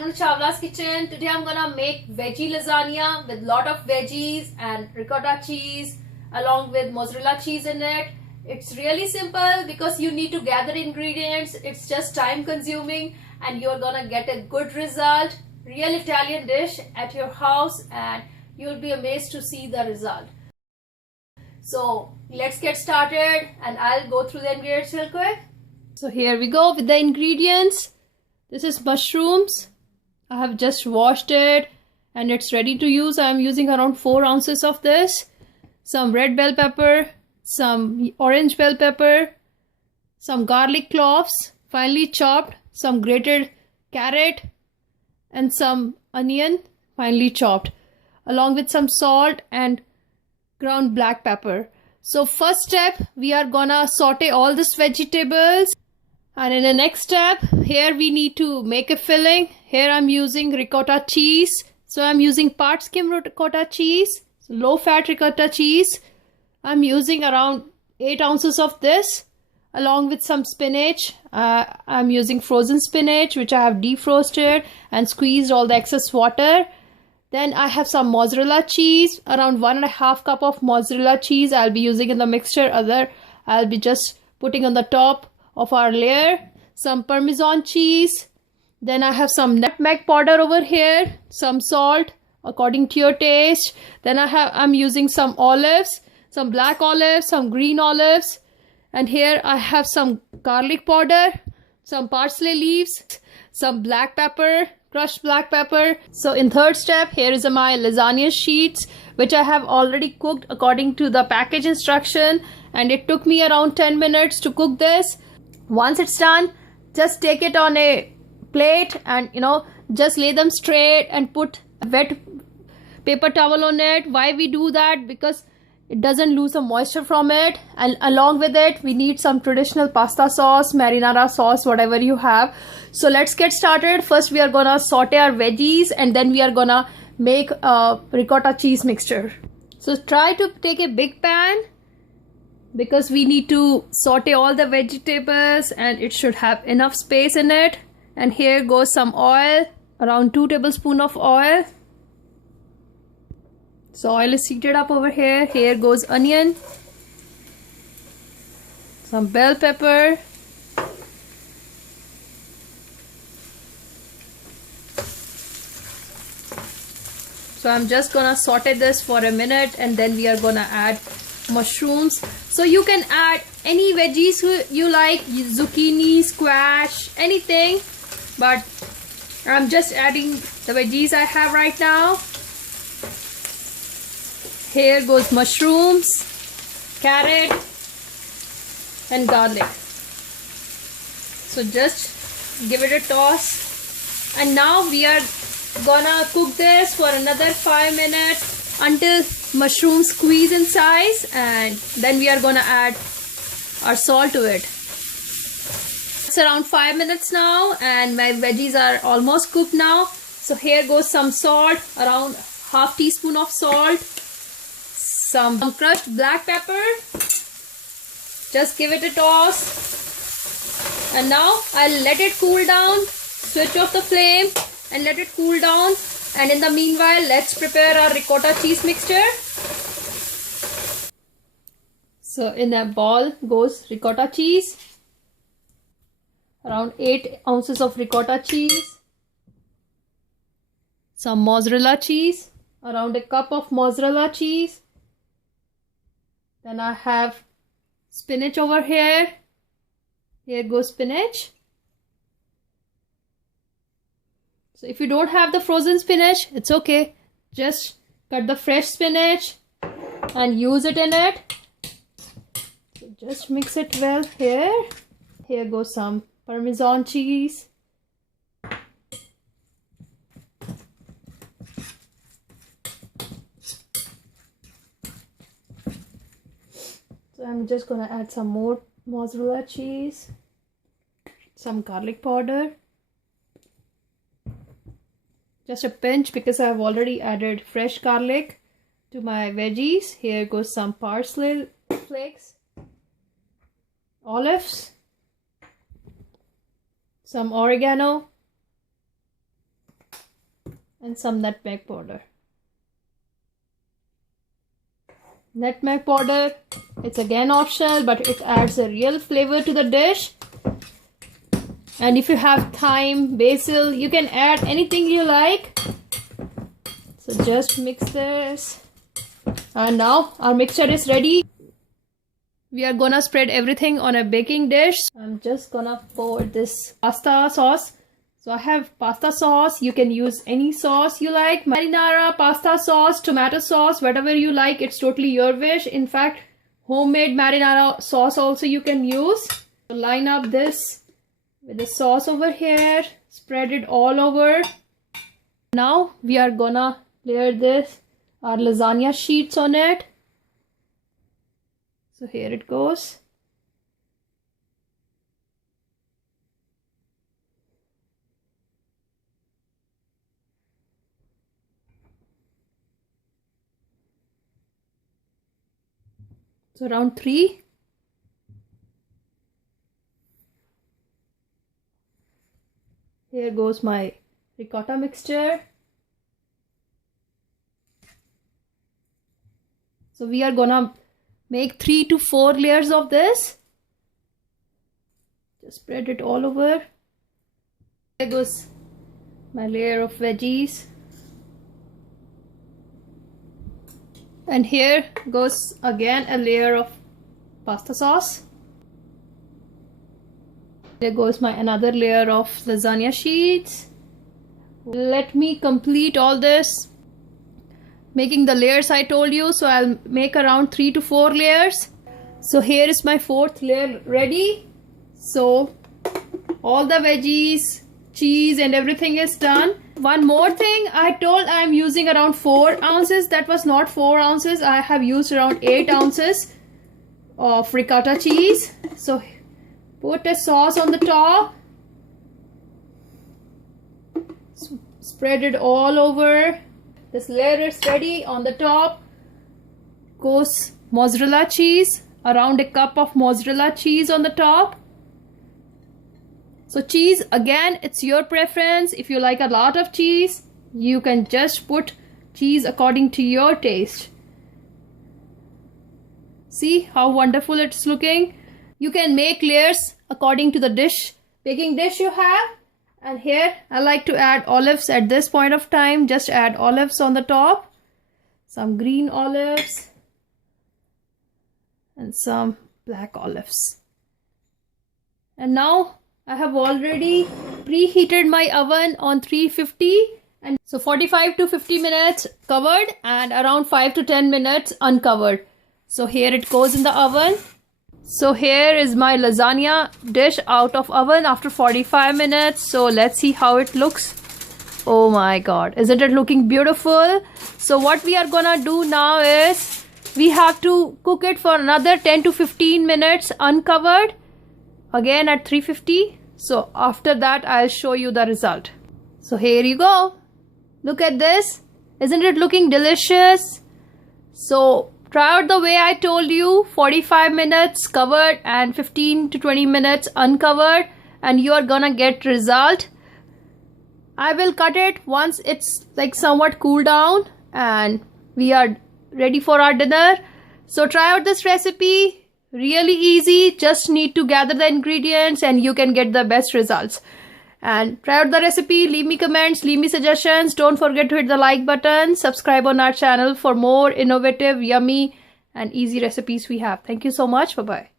welcome to Chawlas Kitchen. Today I'm gonna make veggie lasagna with lot of veggies and ricotta cheese along with mozzarella cheese in it. It's really simple because you need to gather ingredients. It's just time consuming and you're gonna get a good result. Real Italian dish at your house and you'll be amazed to see the result. So let's get started and I'll go through the ingredients real quick. So here we go with the ingredients. This is mushrooms. I have just washed it and it's ready to use. I am using around 4 ounces of this. Some red bell pepper, some orange bell pepper, some garlic cloves finely chopped, some grated carrot and some onion finely chopped, along with some salt and ground black pepper. So first step, we are gonna saute all these vegetables. And in the next step, here we need to make a filling. Here I'm using ricotta cheese. So I'm using part skim ricotta cheese, low fat ricotta cheese. I'm using around 8 ounces of this, along with some spinach. I'm using frozen spinach, which I have defrosted and squeezed all the excess water. Then I have some mozzarella cheese, around 1.5 cup of mozzarella cheese I'll be using in the mixture. I'll be just putting on the top of our layer. Some parmesan cheese. Then I have some nutmeg powder over here, some salt according to your taste. Then I'm using some olives, some black olives, some green olives, and here I have some garlic powder, some parsley leaves, some black pepper, crushed black pepper. So in third step, here is my lasagna sheets, which I have already cooked according to the package instruction, and it took me around 10 minutes to cook this. Once it's done, just take it on a plate and just lay them straight and put a wet paper towel on it. Why we do that? Because it doesn't lose the moisture from it, and along with it we need some traditional pasta sauce, marinara sauce, whatever you have. So let's get started. First we are gonna saute our veggies and then we are gonna make a ricotta cheese mixture. So try to take a big pan because we need to saute all the vegetables and it should have enough space in it. And here goes some oil, around 2 tablespoons of oil. So oil is heated up over here. Here goes onion, some bell pepper, so I'm just gonna saute this for a minute and then we are gonna add mushrooms. So you can add any veggies you like, zucchini, squash, anything, but I'm just adding the veggies I have right now. Here goes mushrooms, carrot and garlic. So just give it a toss, and now we are gonna cook this for another 5 minutes until mushrooms squeeze in size, and then we are gonna add our salt to it. It's around 5 minutes now and my veggies are almost cooked now. So here goes some salt, around half teaspoon of salt, some crushed black pepper. Just give it a toss, and now I'll let it cool down. Switch off the flame and let it cool down, and in the meanwhile let's prepare our ricotta cheese mixture. So in a bowl goes ricotta cheese, around 8 ounces of ricotta cheese, some mozzarella cheese, around a cup of mozzarella cheese. Then I have spinach over here. Here goes spinach. So if you don't have the frozen spinach, it's okay. Just cut the fresh spinach and use it in it. So just mix it well here. Here goes some parmesan cheese. So I'm just gonna add some more mozzarella cheese, some garlic powder. Just a pinch because I've already added fresh garlic to my veggies. Here goes some parsley flakes, olives, some oregano, and some nutmeg powder. Nutmeg powder, it's again optional, but it adds a real flavor to the dish. And if you have thyme, basil, you can add anything you like. So just mix this. And now our mixture is ready. We are gonna spread everything on a baking dish. I'm just gonna pour this pasta sauce. So I have pasta sauce. You can use any sauce you like. Marinara, pasta sauce, tomato sauce, whatever you like. It's totally your wish. In fact, homemade marinara sauce also you can use. So line up this with the sauce over here. Spread it all over. Now we are gonna layer our lasagna sheets on it. So here it goes. So round 3. Here goes my ricotta mixture. So we are gonna make 3 to 4 layers of this. Just spread it all over. There goes my layer of veggies. And here goes again a layer of pasta sauce. There goes my another layer of lasagna sheets. Let me complete all this, making the layers I told you. So I'll make around 3 to 4 layers. So here is my 4th layer ready. So all the veggies, cheese and everything is done. One more thing, I told I am using around 4 ounces. That was not 4 ounces. I have used around 8 ounces of ricotta cheese. So put a sauce on the top. Spread it all over. This layer is ready. On the top goes mozzarella cheese. Around a cup of mozzarella cheese on the top. So cheese, again, it's your preference. If you like a lot of cheese, you can just put cheese according to your taste. See how wonderful it's looking? You can make layers according to the baking dish you have. And here I like to add olives at this point of time. Just add olives on the top. Some green olives. And some black olives. And now I have already preheated my oven on 350, and so 45 to 50 minutes covered and around 5 to 10 minutes uncovered. So here it goes in the oven. So here is my lasagna dish out of oven after 45 minutes. So let's see how it looks. Oh my god, isn't it looking beautiful? So what we are gonna do now is we have to cook it for another 10 to 15 minutes uncovered, again at 350. So after that I'll show you the result. So here you go. Look at this. Isn't it looking delicious? So try out the way I told you. 45 minutes covered and 15 to 20 minutes uncovered, and you are gonna get result. I will cut it once it's like somewhat cooled down and we are ready for our dinner. So try out this recipe. Really easy, just need to gather the ingredients and you can get the best results. And try out the recipe, leave me comments, leave me suggestions. Don't forget to hit the like button, subscribe on our channel for more innovative, yummy and easy recipes we have. Thank you so much. Bye-bye.